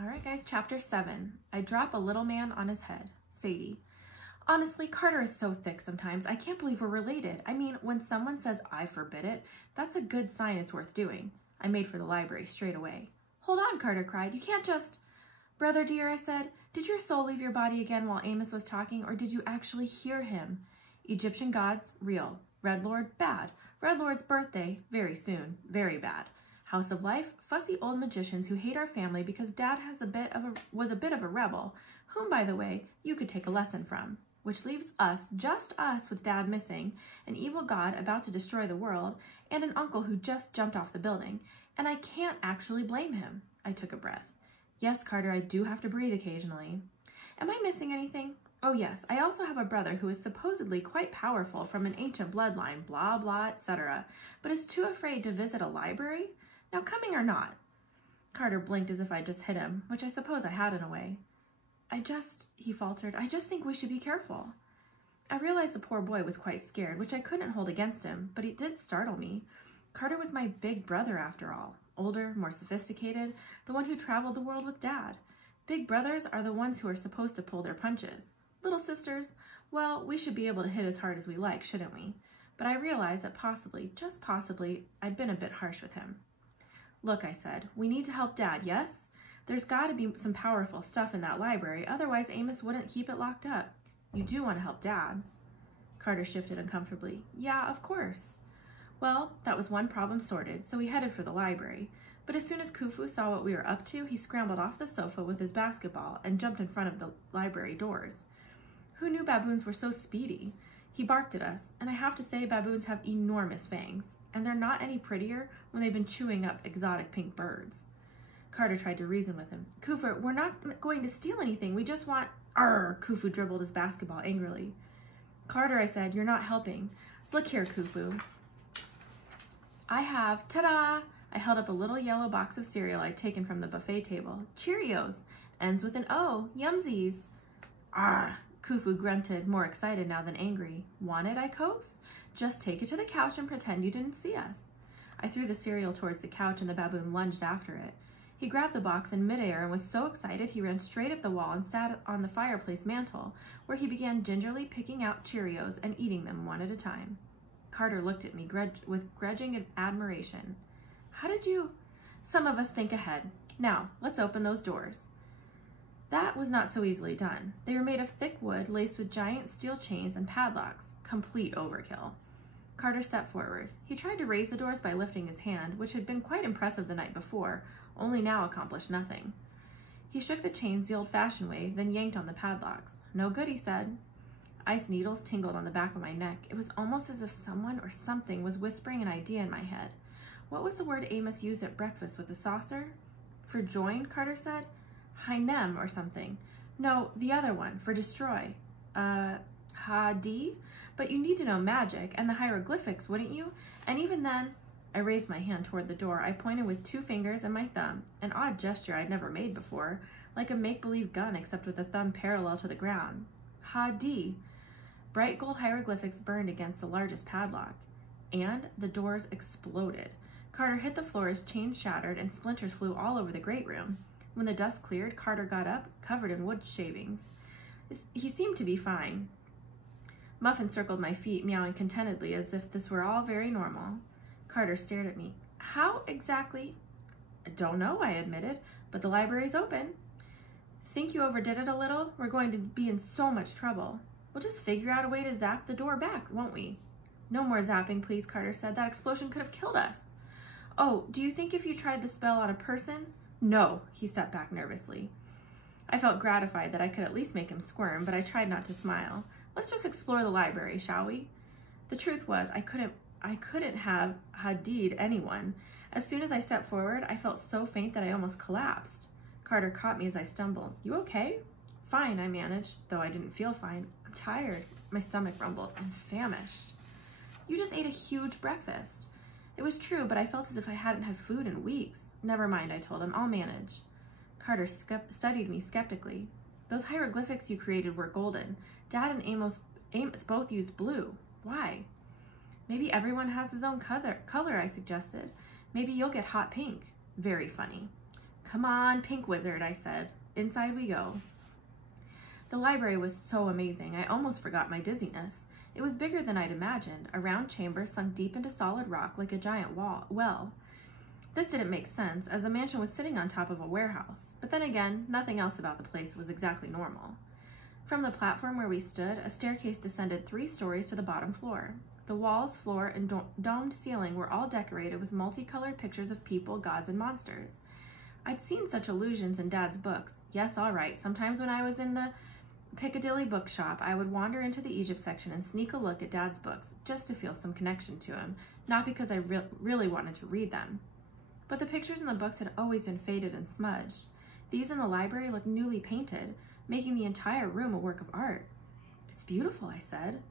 All right, guys, chapter 7. I drop a little man on his head. Sadie. Honestly, Carter is so thick sometimes. I can't believe we're related. I mean, when someone says I forbid it, that's a good sign it's worth doing. I made for the library straight away. Hold on, Carter cried. You can't just... Brother dear, I said, did your soul leave your body again while Amos was talking, or did you actually hear him? Egyptian gods, real. Red Lord, bad. Red Lord's birthday, very soon, very bad. House of Life, fussy old magicians who hate our family because Dad was a bit of a rebel, whom, by the way, you could take a lesson from. Which leaves us, just us, with Dad missing, an evil god about to destroy the world, and an uncle who just jumped off the building. And I can't actually blame him. I took a breath. Yes, Carter, I do have to breathe occasionally. Am I missing anything? Oh yes, I also have a brother who is supposedly quite powerful from an ancient bloodline, blah blah, etc., but is too afraid to visit a library? Now coming or not? Carter blinked as if I just hit him, which I suppose I had in a way. He faltered, I just think we should be careful. I realized the poor boy was quite scared, which I couldn't hold against him, but it did startle me. Carter was my big brother after all. Older, more sophisticated, the one who traveled the world with Dad. Big brothers are the ones who are supposed to pull their punches. Little sisters, well, we should be able to hit as hard as we like, shouldn't we? But I realized that possibly, just possibly, I'd been a bit harsh with him. Look, I said, we need to help Dad, yes? There's got to be some powerful stuff in that library, otherwise Amos wouldn't keep it locked up. You do want to help Dad. Carter shifted uncomfortably. Yeah, of course. Well, that was one problem sorted, so we headed for the library. But as soon as Khufu saw what we were up to, he scrambled off the sofa with his basketball and jumped in front of the library doors. Who knew baboons were so speedy? He barked at us, and I have to say baboons have enormous fangs, and they're not any prettier when they've been chewing up exotic pink birds. Carter tried to reason with him. Khufu, we're not going to steal anything. We just want... Arr! Khufu dribbled his basketball angrily. Carter, I said, you're not helping. Look here, Khufu. I have... Ta-da! I held up a little yellow box of cereal I'd taken from the buffet table. Cheerios. Ends with an O. Yumsies. Arr! Khufu grunted, more excited now than angry. Want it, I coaxed? Just take it to the couch and pretend you didn't see us. I threw the cereal towards the couch and the baboon lunged after it. He grabbed the box in midair and was so excited he ran straight up the wall and sat on the fireplace mantel, where he began gingerly picking out Cheerios and eating them one at a time. Carter looked at me with grudging admiration. How did you... Some of us think ahead. Now, let's open those doors. That was not so easily done. They were made of thick wood laced with giant steel chains and padlocks. Complete overkill. Carter stepped forward. He tried to raise the doors by lifting his hand, which had been quite impressive the night before, only now accomplished nothing. He shook the chains the old-fashioned way, then yanked on the padlocks. No good, he said. Ice needles tingled on the back of my neck. It was almost as if someone or something was whispering an idea in my head. What was the word Amos used at breakfast with the saucer? For join, Carter said. Hanem or something. No, the other one, for destroy. Ha-dee? But you need to know magic and the hieroglyphics, wouldn't you? And even then, I raised my hand toward the door. I pointed with 2 fingers and my thumb, an odd gesture I'd never made before, like a make-believe gun except with the thumb parallel to the ground. Ha-dee. Bright gold hieroglyphics burned against the largest padlock. And the doors exploded. Carter hit the floor as chains shattered and splinters flew all over the great room. When the dust cleared, Carter got up, covered in wood shavings. He seemed to be fine. Muffin circled my feet, meowing contentedly as if this were all very normal. Carter stared at me. How exactly? I don't know, I admitted, but the library's open. Think you overdid it a little? We're going to be in so much trouble. We'll just figure out a way to zap the door back, won't we? No more zapping, please, Carter said. That explosion could have killed us. Oh, do you think if you tried the spell on a person? No, he stepped back nervously. I felt gratified that I could at least make him squirm, but I tried not to smile. Let's just explore the library, shall we? The truth was, I couldn't have hadid anyone. As soon as I stepped forward, I felt so faint that I almost collapsed. Carter caught me as I stumbled. You okay? Fine, I managed, though I didn't feel fine. I'm tired. My stomach rumbled. I'm famished. You just ate a huge breakfast. It was true, but I felt as if I hadn't had food in weeks. Never mind, I told him. I'll manage. Carter studied me skeptically. Those hieroglyphics you created were golden. Dad and Amos both used blue. Why? Maybe everyone has his own color, I suggested. Maybe you'll get hot pink. Very funny. "Come on, Pink Wizard," I said. Inside we go. The library was so amazing, I almost forgot my dizziness. It was bigger than I'd imagined, a round chamber sunk deep into solid rock like a giant well. This didn't make sense, as the mansion was sitting on top of a warehouse, but then again, nothing else about the place was exactly normal. From the platform where we stood, a staircase descended 3 stories to the bottom floor. The walls, floor, and domed ceiling were all decorated with multicolored pictures of people, gods, and monsters. I'd seen such allusions in Dad's books. Yes, all right, sometimes when I was in the Piccadilly bookshop, I would wander into the Egypt section and sneak a look at Dad's books, just to feel some connection to him, not because I really wanted to read them. But the pictures in the books had always been faded and smudged. These in the library looked newly painted, making the entire room a work of art. "It's beautiful," I said.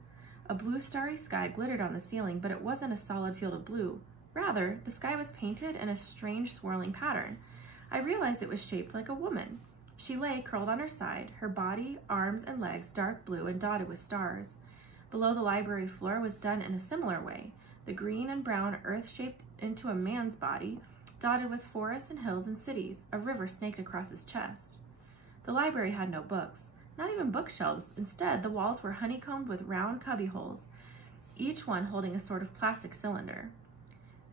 A blue starry sky glittered on the ceiling, but it wasn't a solid field of blue. Rather, the sky was painted in a strange swirling pattern. I realized it was shaped like a woman. She lay curled on her side, her body, arms, and legs dark blue and dotted with stars. Below the library floor was done in a similar way, the green and brown earth shaped into a man's body, dotted with forests and hills and cities. A river snaked across his chest. The library had no books, not even bookshelves. Instead, the walls were honeycombed with round cubby holes, each one holding a sort of plastic cylinder.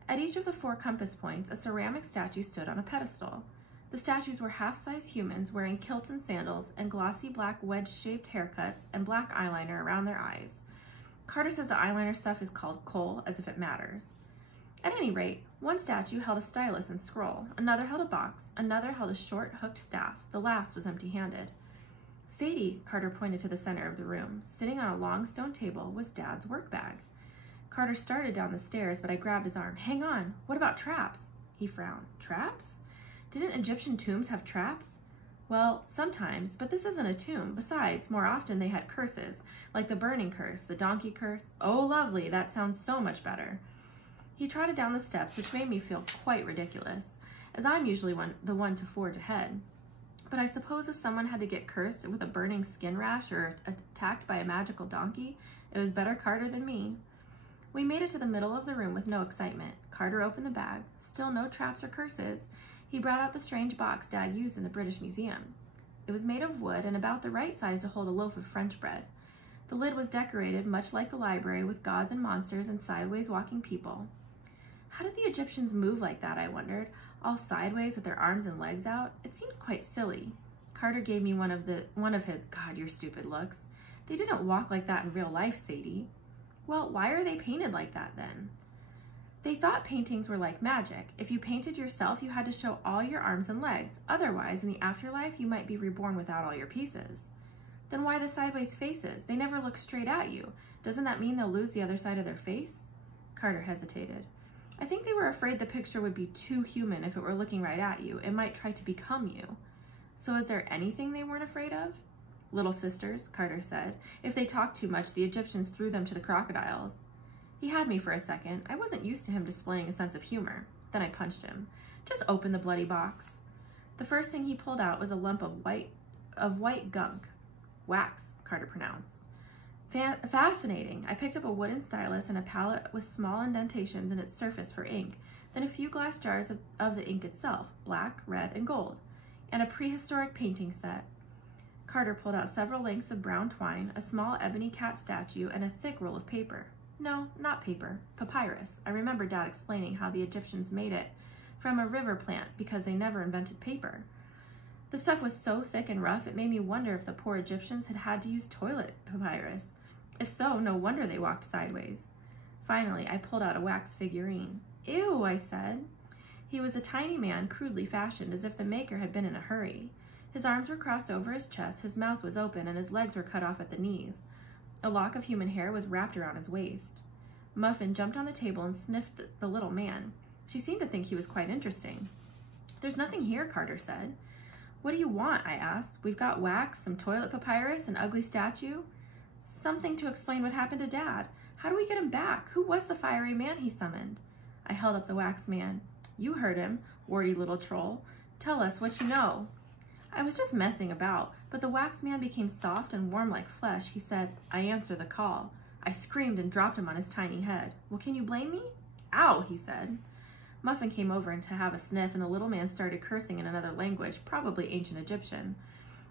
At each of the 4 compass points, a ceramic statue stood on a pedestal. The statues were half-sized humans wearing kilts and sandals and glossy black wedge-shaped haircuts and black eyeliner around their eyes. Carter says the eyeliner stuff is called kohl, as if it matters. At any rate, one statue held a stylus and scroll, another held a box, another held a short, hooked staff. The last was empty-handed. "Sadie," Carter pointed to the center of the room. Sitting on a long stone table was Dad's work bag. Carter started down the stairs, but I grabbed his arm. "Hang on, what about traps?" He frowned. "Traps? Didn't Egyptian tombs have traps?" "Well, sometimes, but this isn't a tomb. Besides, more often they had curses, like the burning curse, the donkey curse." "Oh, lovely, that sounds so much better." He trotted down the steps, which made me feel quite ridiculous, as I'm usually the one to forge ahead. But I suppose if someone had to get cursed with a burning skin rash or attacked by a magical donkey, it was better Carter than me. We made it to the middle of the room with no excitement. Carter opened the bag. Still no traps or curses. He brought out the strange box Dad used in the British Museum. It was made of wood and about the right size to hold a loaf of French bread. The lid was decorated, much like the library, with gods and monsters and sideways walking people. How did the Egyptians move like that, I wondered, all sideways with their arms and legs out? It seems quite silly. Carter gave me one of his "God, you're stupid" looks. "They didn't walk like that in real life, Sadie." "Well, why are they painted like that then?" "They thought paintings were like magic. If you painted yourself, you had to show all your arms and legs. Otherwise, in the afterlife, you might be reborn without all your pieces." "Then why the sideways faces? They never look straight at you. Doesn't that mean they'll lose the other side of their face?" Carter hesitated. "I think they were afraid the picture would be too human if it were looking right at you. It might try to become you." "So is there anything they weren't afraid of?" "Little sisters," Carter said. "If they talked too much, the Egyptians threw them to the crocodiles." He had me for a second. I wasn't used to him displaying a sense of humor. Then I punched him. "Just open the bloody box." The first thing he pulled out was a lump of white gunk. "Wax," Carter pronounced. Fascinating. I picked up a wooden stylus and a palette with small indentations in its surface for ink, then a few glass jars of the ink itself, black, red, and gold, and a prehistoric painting set. Carter pulled out several lengths of brown twine, a small ebony cat statue, and a thick roll of paper. No, not paper, papyrus. I remember Dad explaining how the Egyptians made it from a river plant because they never invented paper. The stuff was so thick and rough, it made me wonder if the poor Egyptians had to use toilet papyrus. If so, no wonder they walked sideways. Finally, I pulled out a wax figurine. "Ew," I said. He was a tiny man, crudely fashioned, as if the maker had been in a hurry. His arms were crossed over his chest, his mouth was open, and his legs were cut off at the knees. A lock of human hair was wrapped around his waist. Muffin jumped on the table and sniffed the little man. She seemed to think he was quite interesting. "There's nothing here," Carter said. "What do you want?" I asked. "We've got wax, some toilet papyrus, an ugly statue." "Something to explain what happened to Dad. How do we get him back? Who was the fiery man he summoned?" I held up the wax man. "You heard him, warty little troll. Tell us what you know." I was just messing about, but the wax man became soft and warm like flesh. He said, "I answer the call." I screamed and dropped him on his tiny head. "Well, can you blame me?" "Ow," he said. Muffin came over to have a sniff, and the little man started cursing in another language, probably ancient Egyptian.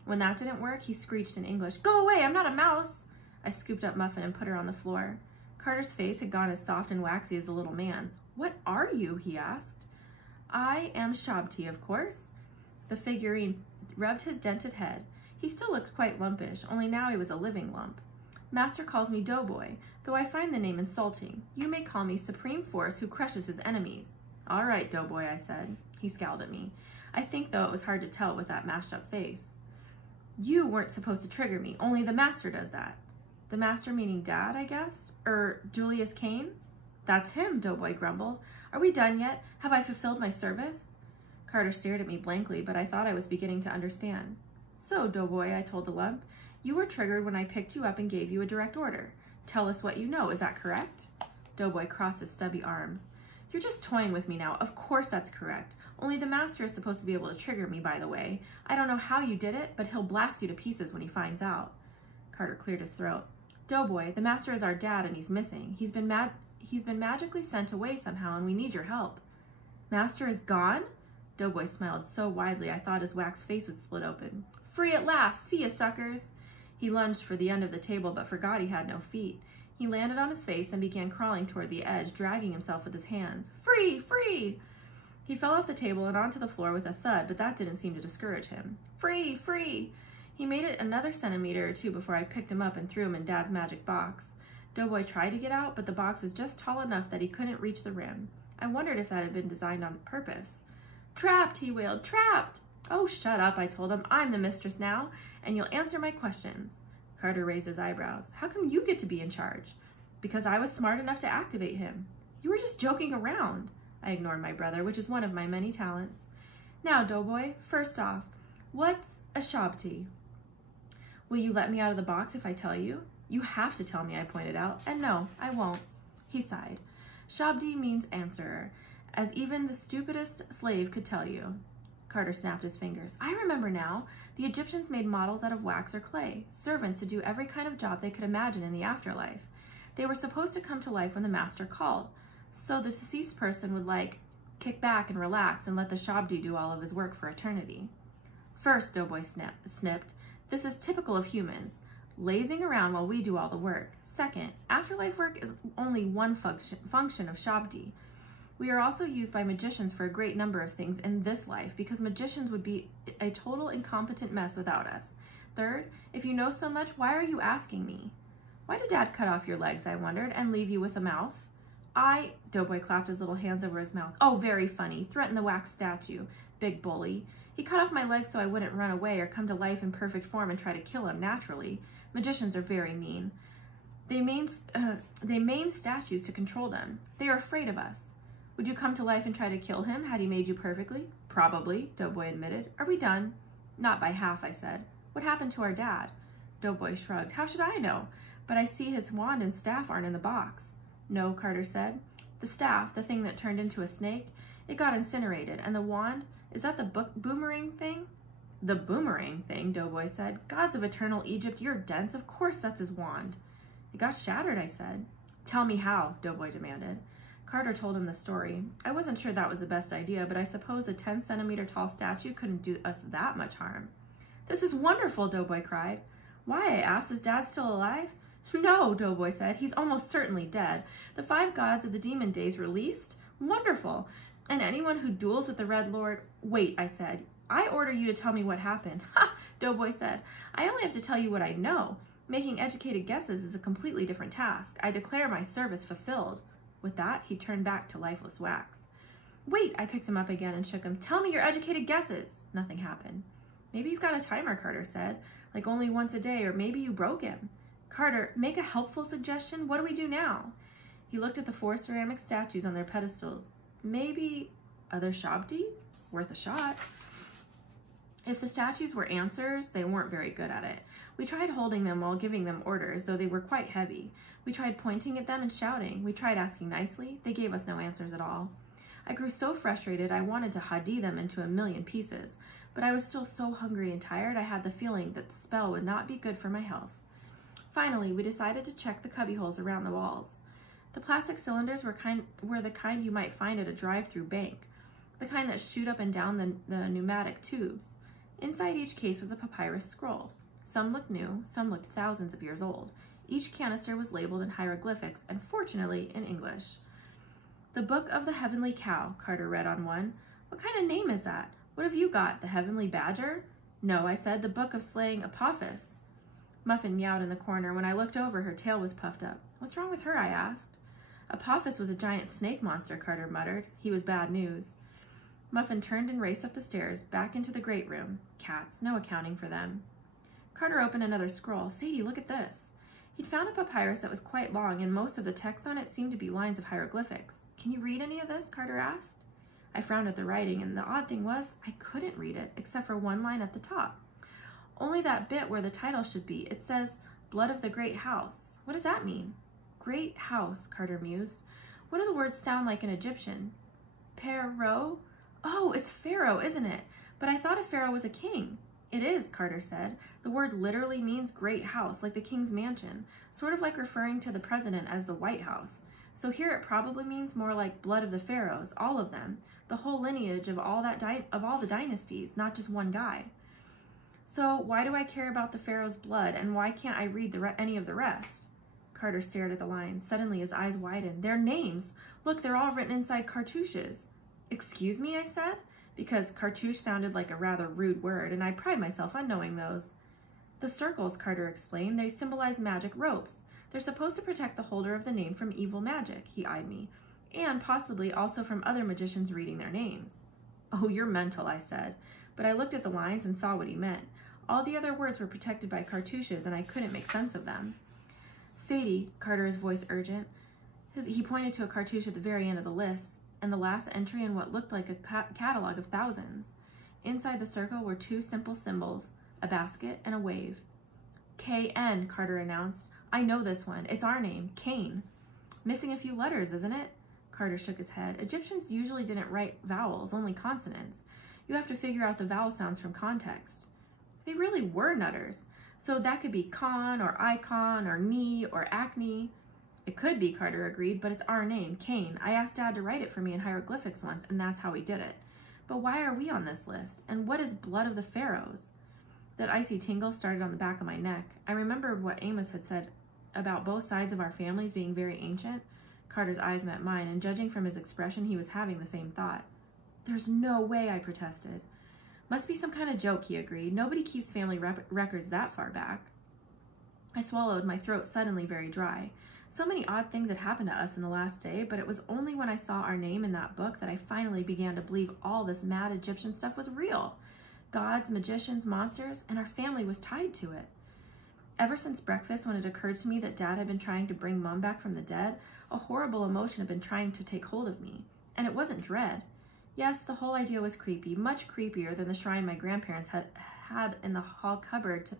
When that didn't work, he screeched in English, "Go away, I'm not a mouse!" I scooped up Muffin and put her on the floor. Carter's face had gone as soft and waxy as the little man's. "What are you?" he asked. "I am Shabti, of course." The figurine rubbed his dented head. He still looked quite lumpish, only now he was a living lump. "Master calls me Doughboy, though I find the name insulting. You may call me Supreme Force who crushes his enemies." "All right, Doughboy," I said. He scowled at me. I think, though, it was hard to tell with that mashed-up face. "You weren't supposed to trigger me. Only the Master does that." "The Master meaning Dad, I guessed? Julius Cain?" "That's him," Doughboy grumbled. "Are we done yet? Have I fulfilled my service?" Carter stared at me blankly, but I thought I was beginning to understand. "So, Doughboy," I told the lump, "you were triggered when I picked you up and gave you a direct order. Tell us what you know, is that correct?" Doughboy crossed his stubby arms. "You're just toying with me now. Of course that's correct. Only the Master is supposed to be able to trigger me, by the way. I don't know how you did it, but he'll blast you to pieces when he finds out." Carter cleared his throat. "Doughboy, the Master is our dad and he's missing. He's been magically sent away somehow and we need your help." "Master is gone?" Doughboy smiled so widely I thought his wax face would split open. "Free at last! See ya, suckers!" He lunged for the end of the table but forgot he had no feet. He landed on his face and began crawling toward the edge, dragging himself with his hands. "Free! Free!" He fell off the table and onto the floor with a thud, but that didn't seem to discourage him. "Free! Free!" He made it another centimeter or two before I picked him up and threw him in Dad's magic box. Doughboy tried to get out, but the box was just tall enough that he couldn't reach the rim. I wondered if that had been designed on purpose. "Trapped!" he wailed. "Trapped!" "Oh, shut up," I told him. "I'm the mistress now, and you'll answer my questions." Carter raised his eyebrows. "How come you get to be in charge?" "Because I was smart enough to activate him." "You were just joking around." I ignored my brother, which is one of my many talents. "Now, Doughboy, first off, what's a Shabti?" "Will you let me out of the box if I tell you?" "You have to tell me," I pointed out. "And no, I won't." He sighed. "Shabdi means answerer, as even the stupidest slave could tell you." Carter snapped his fingers. "I remember now. The Egyptians made models out of wax or clay, servants to do every kind of job they could imagine in the afterlife. They were supposed to come to life when the Master called, so the deceased person would, kick back and relax and let the Shabdi do all of his work for eternity." "First," Doughboy snipped, "this is typical of humans, lazing around while we do all the work. Second, afterlife work is only one function of Shabdi. We are also used by magicians for a great number of things in this life because magicians would be a total incompetent mess without us. Third, if you know so much, why are you asking me?" "Why did Dad cut off your legs," I wondered, "and leave you with a mouth?" Doughboy clapped his little hands over his mouth. "Oh, very funny. Threatened the wax statue. Big bully. He cut off my legs so I wouldn't run away or come to life in perfect form and try to kill him naturally. Magicians are very mean. They maim statues to control them. They are afraid of us. Would you come to life and try to kill him had he made you perfectly?" "Probably," Doughboy admitted. "Are we done?" "Not by half," I said. "What happened to our dad?" Doughboy shrugged. "How should I know? But I see his wand and staff aren't in the box." "No," Carter said. "The staff, the thing that turned into a snake, it got incinerated. And the wand, is that the boomerang thing?" "The boomerang thing," Doughboy said. "Gods of eternal Egypt, you're dense. Of course that's his wand." "It got shattered," I said. "Tell me how," Doughboy demanded. Carter told him the story. I wasn't sure that was the best idea, but I suppose a 10-centimeter tall statue couldn't do us that much harm. "This is wonderful," Doughboy cried. "Why?" I asked. "Is Dad still alive?" "No," Doughboy said. "He's almost certainly dead. The 5 gods of the demon days released? Wonderful. And anyone who duels with the Red Lord—" "Wait," I said. "I order you to tell me what happened." "Ha!" Doughboy said. "I only have to tell you what I know. Making educated guesses is a completely different task. I declare my service fulfilled." With that, he turned back to lifeless wax. "Wait," I picked him up again and shook him. "Tell me your educated guesses." Nothing happened. "Maybe he's got a timer," Carter said. "Like only once a day, or maybe you broke him." "Carter, make a helpful suggestion. What do we do now?" He looked at the 4 ceramic statues on their pedestals. "Maybe other Shabti? Worth a shot." If the statues were answers, they weren't very good at it. We tried holding them while giving them orders, though they were quite heavy. We tried pointing at them and shouting. We tried asking nicely. They gave us no answers at all. I grew so frustrated I wanted to hadi them into a million pieces, but I was still so hungry and tired I had the feeling that the spell would not be good for my health. Finally, we decided to check the cubbyholes around the walls. The plastic cylinders were the kind you might find at a drive-through bank, the kind that shoot up and down the pneumatic tubes. Inside each case was a papyrus scroll. Some looked new, some looked thousands of years old. Each canister was labeled in hieroglyphics and, fortunately, in English. "The Book of the Heavenly Cow," Carter read on one. "What kind of name is that? What have you got, the Heavenly Badger?" "No," I said, "the Book of Slaying Apophis." Muffin meowed in the corner. When I looked over, her tail was puffed up. "What's wrong with her?" I asked. "Apophis was a giant snake monster," Carter muttered. "He was bad news." Muffin turned and raced up the stairs, back into the great room. Cats, no accounting for them. Carter opened another scroll. "Sadie, look at this." He'd found a papyrus that was quite long, and most of the text on it seemed to be lines of hieroglyphics. "Can you read any of this?" Carter asked. I frowned at the writing, and the odd thing was, I couldn't read it, except for one line at the top. Only that bit where the title should be. It says, "Blood of the Great House." What does that mean? Great house, Carter mused. What do the words sound like in Egyptian? Pharaoh? Oh, it's Pharaoh, isn't it? But I thought a pharaoh was a king. It is, Carter said. The word literally means great house, like the king's mansion, sort of like referring to the president as the White House. So here it probably means more like blood of the pharaohs, all of them, the whole lineage of all the dynasties, not just one guy. So why do I care about the pharaoh's blood, and why can't I read any of the rest? Carter stared at the lines. Suddenly his eyes widened. Their names! Look, they're all written inside cartouches. Excuse me, I said, because cartouche sounded like a rather rude word, and I pride myself on knowing those. The circles, Carter explained, they symbolize magic ropes. They're supposed to protect the holder of the name from evil magic, he eyed me, and possibly also from other magicians reading their names. Oh, you're mental, I said, but I looked at the lines and saw what he meant. All the other words were protected by cartouches, and I couldn't make sense of them. Sadie, Carter's voice urgent. He pointed to a cartouche at the very end of the list, and the last entry in what looked like a catalog of thousands. Inside the circle were two simple symbols, a basket and a wave. K-N, Carter announced. I know this one. It's our name, Cain. Missing a few letters, isn't it? Carter shook his head. Egyptians usually didn't write vowels, only consonants. You have to figure out the vowel sounds from context. They really were nutters. So that could be con or icon or knee or acne. It could be, Carter agreed, but it's our name, Cain. I asked Dad to write it for me in hieroglyphics once, and that's how he did it. But why are we on this list? And what is blood of the pharaohs? That icy tingle started on the back of my neck. I remembered what Amos had said about both sides of our families being very ancient. Carter's eyes met mine, and judging from his expression, he was having the same thought. There's no way, I protested. Must be some kind of joke, he agreed. Nobody keeps family records that far back. I swallowed, my throat suddenly very dry. So many odd things had happened to us in the last day, but it was only when I saw our name in that book that I finally began to believe all this mad Egyptian stuff was real. Gods, magicians, monsters, and our family was tied to it. Ever since breakfast, when it occurred to me that Dad had been trying to bring Mom back from the dead, a horrible emotion had been trying to take hold of me. And it wasn't dread. Yes, the whole idea was creepy, much creepier than the shrine my grandparents had in the hall cupboard to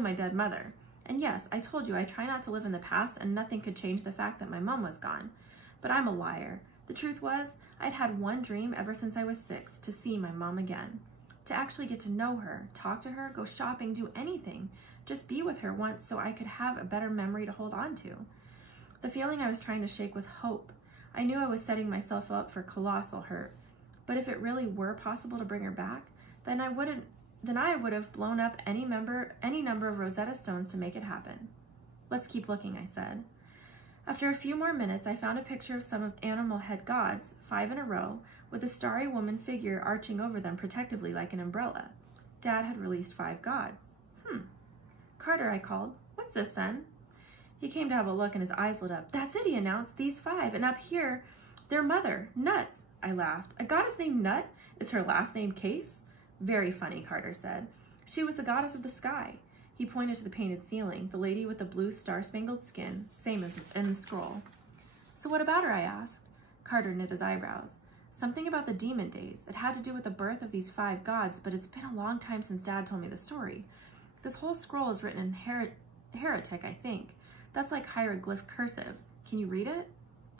my dead mother. And yes, I told you I try not to live in the past, and nothing could change the fact that my mom was gone. But I'm a liar. The truth was, I'd had one dream ever since I was 6, to see my mom again. To actually get to know her, talk to her, go shopping, do anything. Just be with her once so I could have a better memory to hold on to. The feeling I was trying to shake was hope. I knew I was setting myself up for colossal hurt. But if it really were possible to bring her back, then I would have blown up any number of Rosetta Stones to make it happen. Let's keep looking, I said. After a few more minutes, I found a picture of some animal head gods, 5 in a row, with a starry woman figure arching over them protectively like an umbrella. Dad had released 5 gods. Carter, I called. What's this, then? He came to have a look, and his eyes lit up. That's it, he announced. These 5, and up here, their mother, Nut. I laughed. A goddess named Nut? Is her last name Case? Very funny, Carter said. She was the goddess of the sky. He pointed to the painted ceiling, the lady with the blue star-spangled skin, same as in the scroll. So what about her, I asked. Carter knit his eyebrows. Something about the demon days. It had to do with the birth of these 5 gods, but it's been a long time since Dad told me the story. This whole scroll is written in heretic, I think. That's like hieroglyph cursive. Can you read it?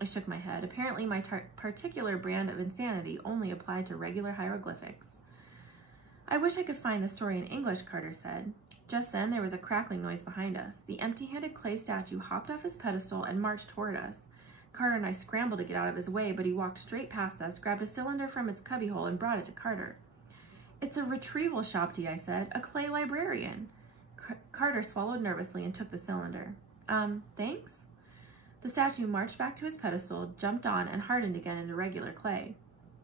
I shook my head. Apparently my particular brand of insanity only applied to regular hieroglyphics. I wish I could find the story in English, Carter said. Just then there was a crackling noise behind us. The empty-handed clay statue hopped off his pedestal and marched toward us. Carter and I scrambled to get out of his way, but he walked straight past us, grabbed a cylinder from its cubbyhole, and brought it to Carter. It's a retrieval Shabti, I said. A clay librarian. Carter swallowed nervously and took the cylinder. Thanks? The statue marched back to his pedestal, jumped on, and hardened again into regular clay.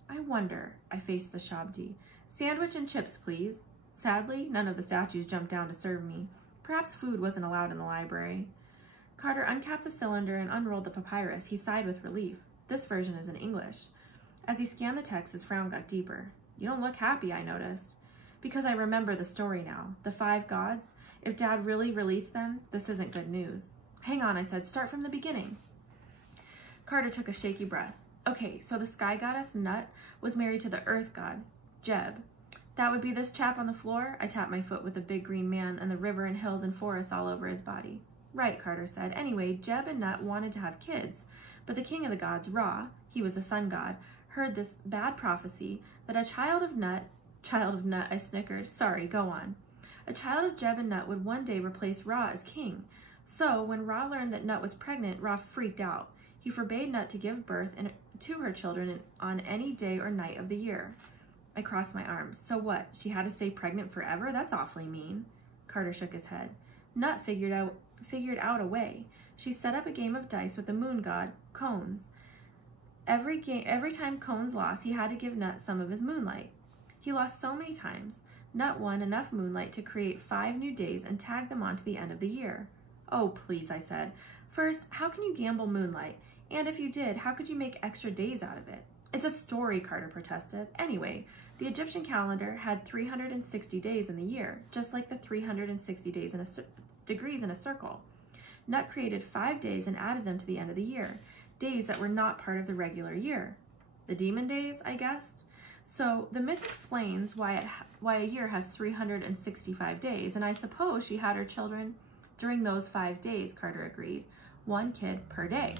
I wonder, I faced the Shabti. Sandwich and chips, please. Sadly, none of the statues jumped down to serve me. Perhaps food wasn't allowed in the library. Carter uncapped the cylinder and unrolled the papyrus. He sighed with relief. This version is in English. As he scanned the text, his frown got deeper. You don't look happy, I noticed. Because I remember the story now. The 5 gods. If Dad really released them, this isn't good news. Hang on, I said. Start from the beginning. Carter took a shaky breath. Okay, so the sky goddess, Nut, was married to the earth god, Jeb. That would be this chap on the floor? I tapped my foot with the big green man and the river and hills and forests all over his body. Right, Carter said. Anyway, Jeb and Nut wanted to have kids, but the king of the gods, Ra, he was the sun god, heard this bad prophecy that a child of Nut, I snickered. Sorry, go on. A child of Jeb and Nut would one day replace Ra as king. So when Ra learned that Nut was pregnant, Ra freaked out. He forbade Nut to give birth to her children on any day or night of the year. I crossed my arms. So what? She had to stay pregnant forever? That's awfully mean. Carter shook his head. Nut figured out a way. She set up a game of dice with the moon god, Cones. Every time Cones lost, he had to give Nut some of his moonlight. He lost so many times. Nut won enough moonlight to create 5 new days and tag them on to the end of the year. Oh, please, I said. First, how can you gamble moonlight? And if you did, how could you make extra days out of it? It's a story, Carter protested. Anyway, the Egyptian calendar had 360 days in the year, just like the 360 days degrees in a circle. Nut created 5 days and added them to the end of the year, days that were not part of the regular year. The demon days, I guessed. So the myth explains why a year has 365 days, and I suppose she had her children during those 5 days, Carter agreed. 1 kid per day.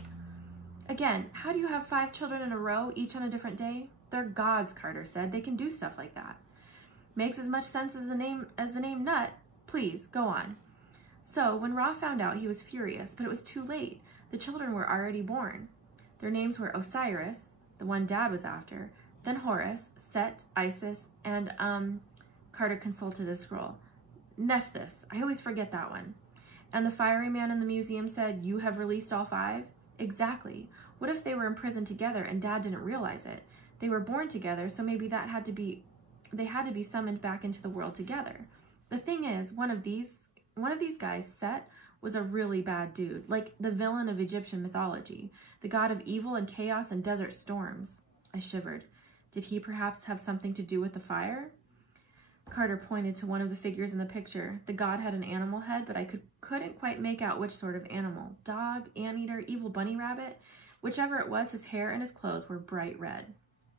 Again, how do you have 5 children in a row, each on a different day? They're gods, Carter said. They can do stuff like that. Makes as much sense as the name Nut. Please, go on. So, when Ra found out, he was furious, but it was too late. The children were already born. Their names were Osiris, the one Dad was after, then Horus, Set, Isis, and, Carter consulted his scroll. Nephthys. I always forget that one. And the fiery man in the museum said, you have released all 5? Exactly. What if they were imprisoned together and Dad didn't realize it? They were born together, so maybe they had to be summoned back into the world together. The thing is, one of these guys, Set, was a really bad dude, like the villain of Egyptian mythology, the god of evil and chaos and desert storms. I shivered. Did he perhaps have something to do with the fire? Carter pointed to one of the figures in the picture. The god had an animal head, but I couldn't quite make out which sort of animal. Dog, anteater, evil bunny rabbit? Whichever it was, his hair and his clothes were bright red.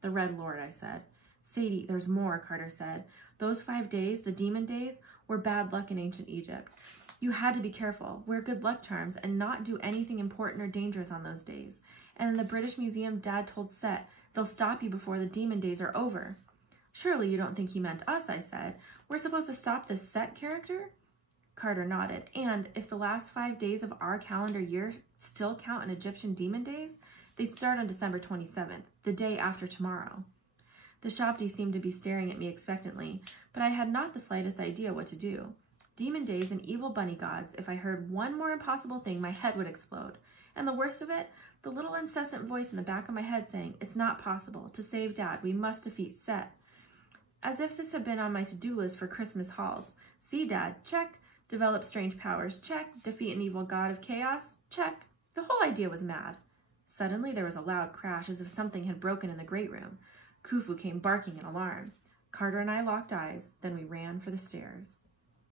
The Red Lord, I said. Sadie, there's more, Carter said. Those 5 days, the demon days, were bad luck in ancient Egypt. You had to be careful, wear good luck charms, and not do anything important or dangerous on those days. And in the British Museum, Dad told Set, they'll stop you before the demon days are over. Surely you don't think he meant us, I said. We're supposed to stop this Set character? Carter nodded. And if the last 5 days of our calendar year still count in Egyptian demon days, they'd start on December 27th, the day after tomorrow. The Shabti seemed to be staring at me expectantly, but I had not the slightest idea what to do. Demon days and evil bunny gods, if I heard one more impossible thing, my head would explode. And the worst of it, the little incessant voice in the back of my head saying, it's not possible. To save Dad, we must defeat Set. As if this had been on my to-do list for Christmas hauls. See, Dad, check. Develop strange powers, check. Defeat an evil god of chaos, check. The whole idea was mad. Suddenly there was a loud crash as if something had broken in the great room. Khufu came barking in alarm. Carter and I locked eyes, then we ran for the stairs.